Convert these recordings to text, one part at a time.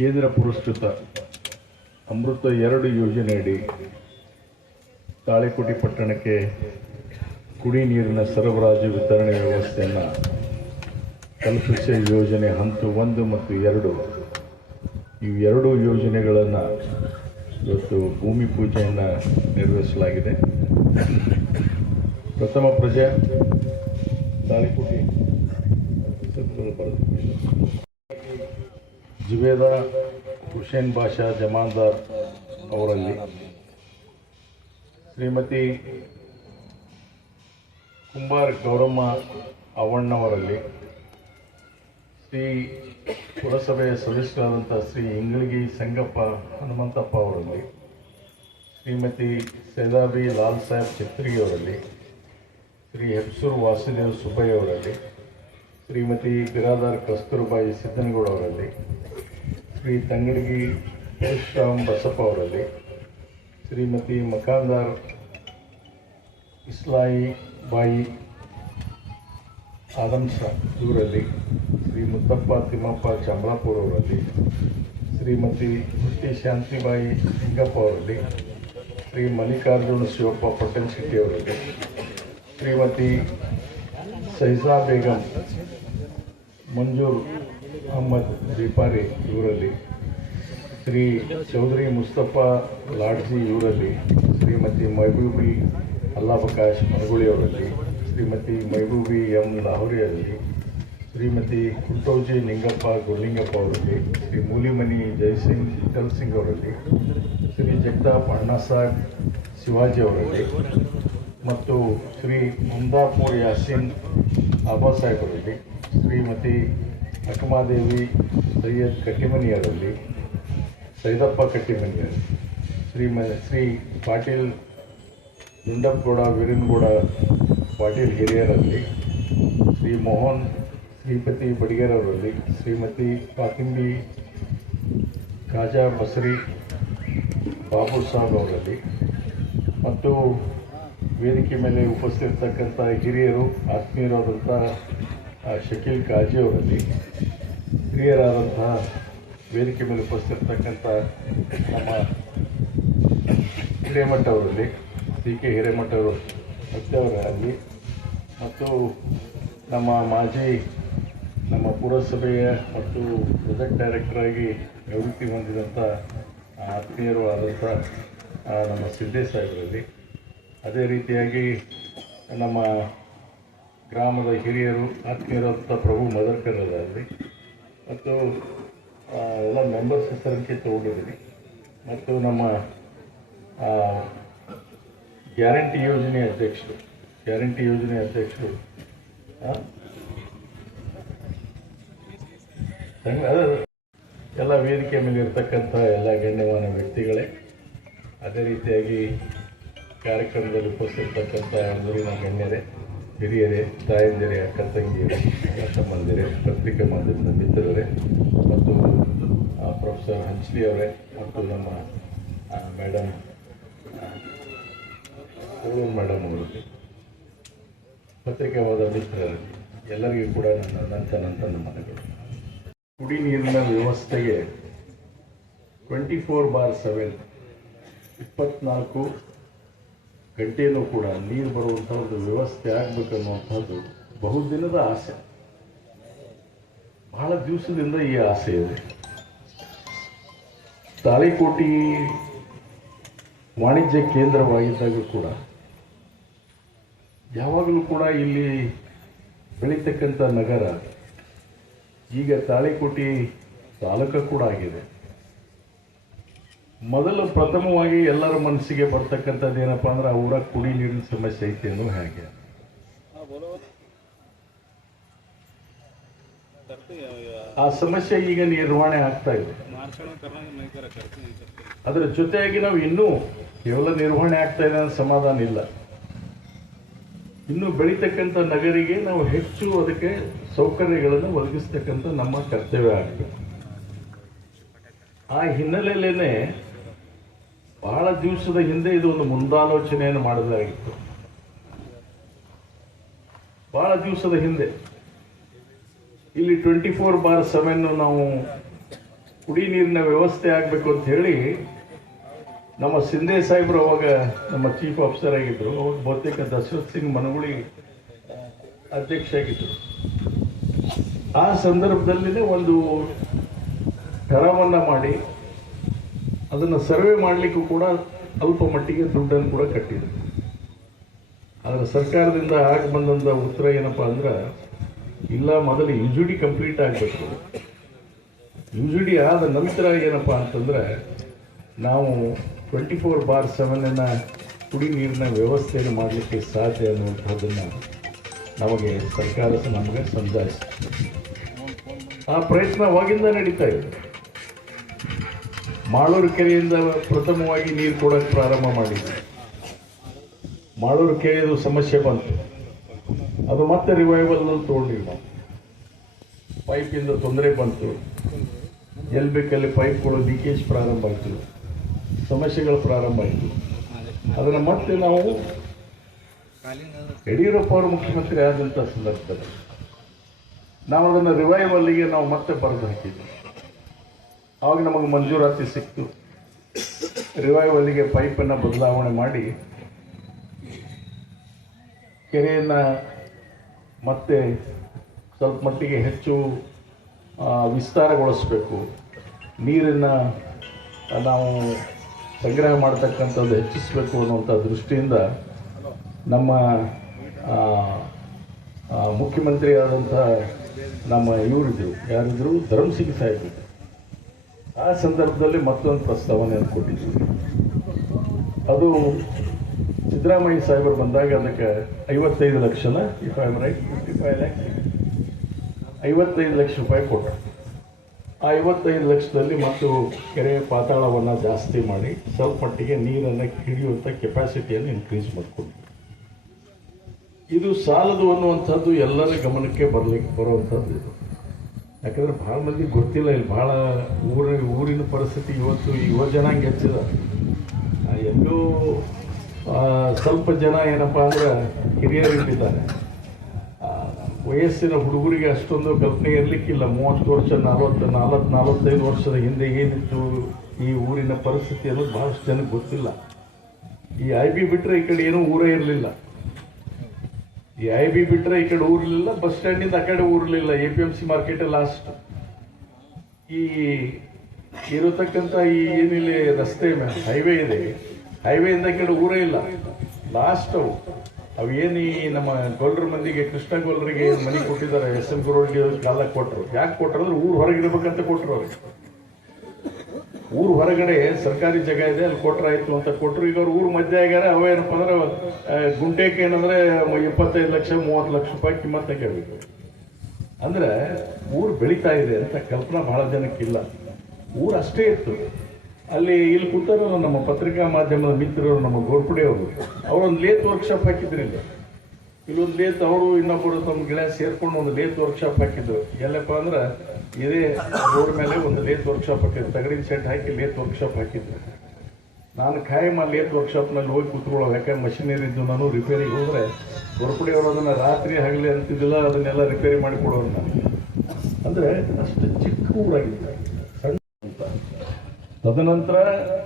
ಕೇಂದ್ರ ಪುರಸ್ಕೃತ ಅಮೃತ ಎರಡು ಯೋಜನೆಯಡಿ ತಾಳಿಕೋಟೆ ಪಟ್ಟಣಕ್ಕೆ ಕುಡಿ ನೀರಿನ ಸರಬರಾಜು ವಿತರಣೆ ವ್ಯವಸ್ಥೆಯನ್ನು ಕಲ್ಪಿಸುವ ಯೋಜನೆ ಹಂತ ಒಂದು ಮತ್ತು ಎರಡು ಈ ಎರಡು ಯೋಜನೆಗಳನ್ನು ಇವತ್ತು ಭೂಮಿ ಪೂಜೆಯನ್ನು ನಿರ್ವಹಿಸಲಾಗಿದೆ ಪ್ರಥಮ ಪ್ರಜೆ ತಾಳಿಕೋಟೆ ಬರೆದಿದ್ದೇನೆ. ಜುಬೇದ ಹುಷೇನ್ ಬಾಷಾ ಜಮಾನ್ದಾರ್ ಅವರಲ್ಲಿ. ಶ್ರೀಮತಿ ಕುಂಬಾರ್ ಗೌರಮ್ಮ ಅವಣ್ಣವರಲ್ಲಿ. ಶ್ರೀ ಪುರಸಭೆಯ ಸದಸ್ಯರಾದಂಥ ಶ್ರೀ ಇಂಗಳಗಿ ಸಂಗಪ್ಪ ಹನುಮಂತಪ್ಪ ಅವರಲ್ಲಿ. ಶ್ರೀಮತಿ ಸೈದಾಬಿ ಲಾಲ್ ಸಾಹೇಬ್ ಛತ್ರಿಯವರಲ್ಲಿ ಶ್ರೀ ಹೆಬ್ಸೂರ್ ವಾಸುದೇವ್ ಸುಬ್ಬಯ್ಯವರಲ್ಲಿ ಶ್ರೀಮತಿ ಬಿರಾದಾರ್ ಕಸ್ತೂರ್ಬಾಯಿ ಸಿದ್ದನಗೌಡ ಅವರಲ್ಲಿ. ಶ್ರೀ ತಂಗಡಗಿ ಪರಶುರಾಮ್ ಬಸಪ್ಪ ಅವರಲ್ಲಿ, ಶ್ರೀಮತಿ ಮಕಾಂದಾರ್ ಇಸ್ಲಾಯಿ ಬಾಯಿ ಆದಮ್ಸ ಇವರಲ್ಲಿ, ಶ್ರೀ ಮುತ್ತಪ್ಪ ತಿಮ್ಮಪ್ಪ ಚಾಮರಾಪುರ ಅವರಲ್ಲಿ, ಶ್ರೀಮತಿ ಹುಟ್ಟಿ ಶಾಂತಿಬಾಯಿ ಸಿಂಗಪ್ಪ ಅವರಲ್ಲಿ, ಶ್ರೀ ಮಲ್ಲಿಕಾರ್ಜುನ ಶಿವಪ್ಪ ಪಟೇಲ್ ಶೆಟ್ಟಿ ಅವರಲ್ಲಿ, ಶ್ರೀಮತಿ ಸೈಜಾ ಬೇಗಂ ಮಂಜೂರ್ ಅಹಮದ್ ದೀಪಾರಿ ಇವರಲ್ಲಿ, ಶ್ರೀ ಚೌಧರಿ ಮುಸ್ತಫಾ ಲಾಡ್ಜಿ ಇವರಲ್ಲಿ, ಶ್ರೀಮತಿ ಮೈಬೂಬಿ ಅಲ್ಲಾಬಕಾಶ್ ಮರಗುಳಿ ಅವರಲ್ಲಿ, ಶ್ರೀಮತಿ ಮೈಬೂಬಿ ಎಂ ಲಾಹೋರಿಯಲ್ಲಿ ಶ್ರೀಮತಿ ಕುಟ್ಟೋಜಿ ನಿಂಗಪ್ಪ ಗುರ್ಲಿಂಗಪ್ಪ ಅವರಲ್ಲಿ, ಶ್ರೀ ಮೂಲಿಮನಿ ಜಯಸಿಂಗ್ ವಿಠಲ್ ಸಿಂಗ್ ಅವರಲ್ಲಿ, ಶ್ರೀ ಜಗದಾಪ್ ಅಣ್ಣಾಸಾಹೇಬ್ ಶಿವಾಜಿ ಅವರಲ್ಲಿ, ಮತ್ತು ಶ್ರೀ ಮುಂದಾಪುರ್ ಯಾಸಿನ್ ಆಬಾ ಸಾಹೇಬ್ ಅವರಲ್ಲಿ, ಶ್ರೀಮತಿ ಅಕಮಾದೇವಿ ಸೈಯದ್ ಕಟ್ಟಿಮನಿಯರಲ್ಲಿ ಸೈದಪ್ಪ ಕಟ್ಟಿಮನಿಯರ್ ಶ್ರೀ ಮ, ಶ್ರೀ ಪಾಟೀಲ್ ದುಂಡಪ್ಪಗೌಡ ವೀರನಗೌಡ ಪಾಟೀಲ್ ಹಿರಿಯರಲ್ಲಿ, ಶ್ರೀ ಮೋಹನ್, ಶ್ರೀಪತಿ ಬಡಿಗೇರವರಲ್ಲಿ, ಶ್ರೀಮತಿ ಪಾತಿಂಬಿ ಖಾಜಾ ಬಸರಿ ಬಾಬು ಸಾಹೇಬ್ ಅವರಲ್ಲಿ ಮತ್ತು ವೇದಿಕೆ ಮೇಲೆ ಉಪಸ್ಥಿತಿರ್ತಕ್ಕಂಥ ಹಿರಿಯರು ಆತ್ಮೀಯರಾದಂಥ ಆ, ಶಕೀಲ್ ಕಾಜಿ ಅವರಲ್ಲಿ ಹಿರಿಯರಾದಂತಹ ವೇದಿಕೆ ಮೇಲೆ ಉಪಸ್ಥಿತರ್ತಕ್ಕಂಥ ನಮ್ಮ ಹಿರೇಮಠ ಅವರಲ್ಲಿ ಸಿ ಕೆ ಹಿರೇಮಠ ಅವರು ಮತ್ತವರಲ್ಲಿ ಮತ್ತು ನಮ್ಮ ಮಾಜಿ ನಮ್ಮ ಪುರಸಭೆಯ ಮತ್ತು ಪ್ರೊಜೆಕ್ಟ್ ಡೈರೆಕ್ಟರಾಗಿ ನಿವೃತ್ತಿ ಹೊಂದಿದಂಥ ಆತ್ಮೀಯರು ಆದಂಥ ನಮ್ಮ ಸಿದ್ದೇಶ್ ಸಾಹೇಬರಲ್ಲಿ. ಅದೇ ರೀತಿಯಾಗಿ ನಮ್ಮ ಗ್ರಾಮದ ಹಿರಿಯರು ಆತ್ಮೀಯರಾದಂಥ ಪ್ರಭು ಮದರ್ಕರಲ್ಲಿ ಮತ್ತು ಆ, ಎಲ್ಲ ಮೆಂಬರ್ಸ್ ಹೆಸರಿಗೆ ತಗೊಂಡಿದ್ದೀನಿ. ಮತ್ತು ನಮ್ಮ ಗ್ಯಾರಂಟಿ ಯೋಜನೆ ಅಧ್ಯಕ್ಷರು ಗ್ಯಾರಂಟಿ ಯೋಜನೆ ಅಧ್ಯಕ್ಷರು ಎಲ್ಲ ವೇದಿಕೆ ಮೇಲೆ ಇರ್ತಕ್ಕಂಥ ಎಲ್ಲ ಗಣ್ಯಮಾನ್ಯ ವ್ಯಕ್ತಿಗಳೇ ಅದೇ ರೀತಿಯಾಗಿ ಕಾರ್ಯಕ್ರಮದಲ್ಲಿ ಉಪಸ್ಥಿತರ್ತಕ್ಕಂಥ ಊರಿನ ಗಣ್ಯರೇ. ಹಿರಿಯರೇ, ತಾಯಂದಿರೇ, ಅಕ್ಕ ತಂಗಿಯರೇ ತಮ್ಮಂದಿರೇ ಪತ್ರಿಕೆ ಮಾಧ್ಯಮದ ಮಿತ್ರರೇ, ಮತ್ತು ಪ್ರೊಫೆಸರ್ ಹಂಚಲಿ ಅವರೇ, ಮತ್ತು ನಮ್ಮ ಮೇಡಮ್ ಮೇಡಮ್ ಅವರು. ಪತ್ರಿಕಾವಾದ ಮಿತ್ರರು, ಎಲ್ಲರಿಗೂ ಕೂಡ ನನ್ನ ನಂತ ನಂತ ನಮನಗಳು ಕುಡಿ ನೀರಿನ ವ್ಯವಸ್ಥೆಗೆ ಟ್ವೆಂಟಿ ಫೋರ್ ಬಾರ್ ಸೆವೆನ್ ಇಪ್ಪತ್ನಾಲ್ಕು ಗಂಟೆಯೂ ಕೂಡ ನೀರು ಬರುವಂಥ ಒಂದು ವ್ಯವಸ್ಥೆ ಆಗಬೇಕನ್ನುವಂಥದ್ದು ಬಹುದಿನದ ಆಸೆ. ಬಹಳ ದಿವಸದಿಂದ ಈ ಆಸೆ ಇದೆ. ತಾಳಿಕೋಟಿ ವಾಣಿಜ್ಯ ಕೇಂದ್ರವಾಗಿದ್ದಾಗ ಕೂಡ ಯಾವಾಗಲೂ ಕೂಡ ಇಲ್ಲಿ ಬೆಳೀತಕ್ಕಂಥ ನಗರ, ಈಗ ತಾಳಿಕೋಟಿ ತಾಲೂಕು ಕೂಡ ಆಗಿದೆ. ಮೊದಲು ಪ್ರಥಮವಾಗಿ ಎಲ್ಲರ ಮನಸ್ಸಿಗೆ ಬರ್ತಕ್ಕಂಥದ್ದು ಏನಪ್ಪ ಅಂದ್ರೆ ಆ ಊರ ಕುಡಿ ನೀರಿನ ಸಮಸ್ಯೆ ಐತೆ ಅನ್ನೋ ಹಾಗೆ. ಆ ಸಮಸ್ಯೆ ಈಗ ನಿರ್ವಹಣೆ ಆಗ್ತಾ ಇದೆ. ಅದರ ಜೊತೆಯಾಗಿ ನಾವು ಇನ್ನೂ ಕೇವಲ ನಿರ್ವಹಣೆ ಆಗ್ತಾ ಇದೆ ಅನ್ನೋ ಸಮಾಧಾನ ಇಲ್ಲ. ಇನ್ನು ಬೆಳೀತಕ್ಕಂಥ ನಗರಿಗೆ ನಾವು ಹೆಚ್ಚು ಅದಕ್ಕೆ ಸೌಕರ್ಯಗಳನ್ನು ಒದಗಿಸ್ತಕ್ಕಂಥ ನಮ್ಮ ಕರ್ತವ್ಯ ಆಗಬೇಕು. ಆ ಹಿನ್ನೆಲೆಯಲ್ಲೇನೆ ಬಹಳ ದಿವಸದ ಹಿಂದೆ ಇದು ಒಂದು ಮುಂದಾಲೋಚನೆಯನ್ನು ಮಾಡಲಾಗಿತ್ತು ಬಹಳ ದಿವಸದ ಹಿಂದೆ. ಇಲ್ಲಿ ಟ್ವೆಂಟಿ ಫೋರ್ ಬಾರ್ ಸೆವೆನ್ ನಾವು ಕುಡಿ ನೀರಿನ ವ್ಯವಸ್ಥೆ ಆಗಬೇಕು ಅಂತ ಹೇಳಿ ನಮ್ಮ ಸಿಂಧೆ ಸಾಹೇಬರು ಅವಾಗ ನಮ್ಮ ಚೀಫ್ ಆಫೀಸರ್ ಆಗಿದ್ದರು ಅವಾಗ ಬಹುತೇಕ ದಶರಥ್ ಸಿಂಗ್ ಮನಗುಳಿ ಅಧ್ಯಕ್ಷ ಆಗಿದ್ದರು ಆ ಸಂದರ್ಭದಲ್ಲಿನೇ ಒಂದು ಠರಾವನ್ನ ಮಾಡಿ ಅದನ್ನು ಸರ್ವೆ ಮಾಡಲಿಕ್ಕೂ ಕೂಡ ಅಲ್ಪ ಮಟ್ಟಿಗೆ ದುಡ್ಡನ್ನು ಕೂಡ ಕಟ್ಟಿದೆ ಆದರೆ ಸರ್ಕಾರದಿಂದ ಆಗಿ ಬಂದಂಥ ಉತ್ತರ ಏನಪ್ಪ ಅಂದ್ರೆ, ಇಲ್ಲ, ಮೊದಲು ಯು ಜಿ ಡಿ ಕಂಪ್ಲೀಟ್ ಆಗಬೇಕು. ಯು ಜಿ ಡಿ ಆದ ನಂತರ ಏನಪ್ಪ ಅಂತಂದ್ರೆ, ನಾವು ಟ್ವೆಂಟಿ ಫೋರ್ ಬಾರ್ ಸೆವೆನನ್ನು ಕುಡಿ ನೀರಿನ ವ್ಯವಸ್ಥೆಯನ್ನು ಮಾಡಲಿಕ್ಕೆ ಸಾಧ್ಯ ಅನ್ನುವಂಥದ್ದನ್ನು ನಮಗೆ ಸರ್ಕಾರ ನಮಗೆ ಸಮಜಾಯಿಸಿ ಆ ಪ್ರಯತ್ನ ಅವಾಗಿಂದ ನಡೀತಾ ಇದೆ. ಮಾಳೂರು ಕೆರೆಯಿಂದ ಪ್ರಥಮವಾಗಿ ನೀರು ಕೊಡಕ್ಕೆ ಪ್ರಾರಂಭ ಮಾಡಿದ್ವಿ ಮಾಳೂರು ಕೆರೆಯದು ಸಮಸ್ಯೆ ಬಂತು. ಅದು ಮತ್ತೆ ರಿವೈವಲ್ನಲ್ಲಿ ತೊಗೊಂಡಿವಿ ನಾವು ಪೈಪಿಂದ ತೊಂದರೆ ಬಂತು. ಎಲ್ಲಿ ಬೇಕಲ್ಲಿ ಪೈಪ್ಗಳು ಲೀಕೇಜ್ ಪ್ರಾರಂಭ ಆಯಿತು. ಸಮಸ್ಯೆಗಳು ಪ್ರಾರಂಭ ಆಯಿತು. ಅದನ್ನು ಮತ್ತೆ ನಾವು ಯಡಿಯೂರಪ್ಪ ಅವರು ಮುಖ್ಯಮಂತ್ರಿ ಆದಂಥ ಸಂದರ್ಭದಲ್ಲಿ ನಾವು ಅದನ್ನು ರಿವೈವಲ್ಲಿಗೆ ನಾವು ಮತ್ತೆ ಬರೆದು ಹಾಕಿದ್ವಿ. ಆವಾಗ ನಮಗೆ ಮಂಜೂರಾತಿ ಸಿಕ್ತು. ರಿವೈವಲ್ಲಿಗೆ ಪೈಪನ್ನು ಬದಲಾವಣೆ ಮಾಡಿ ಕೆರೆಯನ್ನು ಮತ್ತೆ ಸ್ವಲ್ಪ ಮಟ್ಟಿಗೆ ಹೆಚ್ಚು ವಿಸ್ತಾರಗೊಳಿಸಬೇಕು. ನೀರನ್ನು ನಾವು ಸಂಗ್ರಹ ಮಾಡ್ತಕ್ಕಂಥದ್ದು ಹೆಚ್ಚಿಸಬೇಕು ಅನ್ನುವಂಥ ದೃಷ್ಟಿಯಿಂದ ನಮ್ಮ ಮುಖ್ಯಮಂತ್ರಿ ಆದಂಥ ನಮ್ಮ ಇವರಿದ್ರು. ಯಾರಿದ್ರು? ಧರ್ಮಸಿಂಗ್ ಸಾಹೇಬರು. ಆ ಸಂದರ್ಭದಲ್ಲಿ ಮತ್ತೊಂದು ಪ್ರಸ್ತಾವನೆಯನ್ನು ಕೊಟ್ಟಿದ್ವಿ ಅದು ಸಿದ್ದರಾಮಯ್ಯ ಸಾಹೇಬರು ಬಂದಾಗ ಅದಕ್ಕೆ ಐವತ್ತೈದು ಲಕ್ಷನ if I right fifty five lakhs ಐವತ್ತೈದು ಲಕ್ಷ ರೂಪಾಯಿ ಕೊಟ್ಟರು. ಆ ಐವತ್ತೈದು ಲಕ್ಷದಲ್ಲಿ ಮತ್ತು ಕೆರೆ ಪಾತಾಳವನ್ನು ಜಾಸ್ತಿ ಮಾಡಿ ಸ್ವಲ್ಪ ಮಟ್ಟಿಗೆ ನೀರನ್ನು ಹಿಡಿಯುವಂಥ ಕೆಪಾಸಿಟಿಯನ್ನು ಇನ್ಕ್ರೀಸ್ ಮಾಡಿಕೊಂಡು. ಇದು ಸಾಲದು ಅನ್ನುವಂಥದ್ದು ಎಲ್ಲರ ಗಮನಕ್ಕೆ ಬರಲಿಕ್ಕೆ ಬರುವಂಥದ್ದು ಇದು. ಯಾಕಂದ್ರೆ ಭಾಳ ಮಂದಿ ಗೊತ್ತಿಲ್ಲ ಇಲ್ಲಿ ಭಾಳ ಊರ ಊರಿನ ಪರಿಸ್ಥಿತಿ ಇವತ್ತು ಯುವ ಜನಾಂಗ ಹೆಚ್ಚಿದ. ಎಲ್ಲೂ ಸ್ವಲ್ಪ ಜನ ಏನಪ್ಪ ಅಂದ್ರೆ ಹಿರಿಯರು ಇಟ್ಟಿದ್ದಾರೆ. ವಯಸ್ಸಿನ ಹುಡುಗರಿಗೆ ಅಷ್ಟೊಂದು ಕಲ್ಪನೆ ಇರಲಿಕ್ಕಿಲ್ಲ. ಮೂವತ್ತು ವರ್ಷ, ನಲವತ್ತು ನಲವತ್ತು ನಲವತ್ತೈದು ವರ್ಷದ ಹಿಂದೆ ಏನಿತ್ತು ಈ ಊರಿನ ಪರಿಸ್ಥಿತಿ ಅನ್ನೋದು ಭಾಳಷ್ಟು ಜನಕ್ಕೆ ಗೊತ್ತಿಲ್ಲ. ಈ ಐ ಬಿ ಬಿಟ್ಟರೆ ಈ ಕಡೆ ಏನೂ ಊರೇ ಇರಲಿಲ್ಲ. ಈ ಐ ಬಿ ಬಿಟ್ಟರೆ ಈ ಕಡೆ ಊರ್ಲಿಲ್ಲ, ಬಸ್ ಸ್ಟ್ಯಾಂಡಿಂದ ಆ ಕಡೆ ಊರ್ಲಿಲ್ಲ A P M C market last ಈ ಇರತಕ್ಕಂಥ ಈ ಏನಿಲ್ಲಿ ರಸ್ತೆ ಹೈವೇ ಇದೆ ಹೈವೇಯಿಂದ ಕಡೆ ಊರೇ ಇಲ್ಲ. ಲಾಸ್ಟ್ ಅವು. ಅವು ಏನು ಈ ನಮ್ಮ ಗೊಲ್ರ ಮಂದಿಗೆ, ಕೃಷ್ಣ ಗೊಲ್ರಿಗೆ ಮನೆ ಕೊಟ್ಟಿದ್ದಾರೆ, ಎಸ್ ಎಂ ಗುರೋಡ್ಗೆ ಕಾಲ ಕೊಟ್ಟರು ಯಾಕೆ ಕೊಟ್ಟರು ಅಂದ್ರೆ ಊರು ಹೊರಗಿರ್ಬೇಕಂತ ಕೊಟ್ಟರು ಅವ್ರಿಗೆ ಊರು ಹೊರಗಡೆ ಸರ್ಕಾರಿ ಜಾಗ ಇದೆ, ಅಲ್ಲಿ ಕೊಟ್ರಾಯ್ತು ಅಂತ ಕೊಟ್ಟರು ಈಗ ಅವ್ರು ಊರು ಮಧ್ಯೆ ಆಗ್ಯಾರ ಅವೇನಪ್ಪ ಅಂದ್ರೆ ಗುಂಟೆಕ್ಕೆ ಏನಂದ್ರೆ ಇಪ್ಪತ್ತೈದು ಲಕ್ಷ, ಮೂವತ್ತು ಲಕ್ಷ ರೂಪಾಯಿ ಕಿಮ್ಮತ್ತ ಕೇಳಬೇಕು ಅಂದ್ರೆ ಊರು ಬೆಳೀತಾ ಇದೆ ಅಂತ ಕಲ್ಪನಾ ಬಹಳ ಜನಕ್ಕಿಲ್ಲ. ಊರು ಅಷ್ಟೇ ಇತ್ತು. ಅಲ್ಲಿ ಇಲ್ಲಿ ಕೂತಾರಲ್ಲ ನಮ್ಮ ಪತ್ರಿಕಾ ಮಾಧ್ಯಮದ ಮಿತ್ರರು, ನಮ್ಮ ಗೋರ್ಪುಡಿ ಅವರು. ಅವರೊಂದು ಲೇತ್ ವರ್ಕ್ಶಾಪ್ ಹಾಕಿದ್ರು ಇಲ್ಲಿ. ಇಲ್ಲೊಂದು ಲೇತ್, ಅವರು ಇನ್ನೊಬ್ಬರು ತಮ್ಮ ಗಿಡ ಸೇರ್ಕೊಂಡು ಒಂದು ಲೇತ್ ವರ್ಕ್ಶಾಪ್ ಹಾಕಿದ್ರು. ಎಲ್ಲಪ್ಪ ಅಂದ್ರೆ ಇದೇ ರೋಡ್ ಮೇಲೆ ಒಂದು ಲೇತ್ ವರ್ಕ್ಶಾಪ್ ಹಾಕಿದ್ರು. ತಗಡಿನ ಸೆಟ್ ಹಾಕಿ ಲೇತ್ ವರ್ಕ್ಶಾಪ್ ಹಾಕಿದ್ರು. ನಾನು ಖಾಯಂ ಆ ಲೇತ್ ವರ್ಕ್ಶಾಪ್ನಲ್ಲಿ ಹೋಗಿ ಕೂತ್ಕೊಳ್ಳೋ ಯಾಕಂದ್ರೆ ಮಷಿನರಿ ಇದ್ದು ನಾನು ರಿಪೇರಿಗೆ ಹೋದರೆ ಹೊರಪುಡಿಯವರು ಅದನ್ನ ರಾತ್ರಿ ಆಗಲಿ ಅಂತಿದ್ದಿಲ್ಲ, ಅದನ್ನೆಲ್ಲ ರಿಪೇರಿ ಮಾಡಿ ನನಗೆ ಅಂದರೆ ಅಷ್ಟು ಚಿಕ್ಕ ಊರಾಗಿತ್ತು. ಸಣ್ಣ ಅಂತ. ತದನಂತರ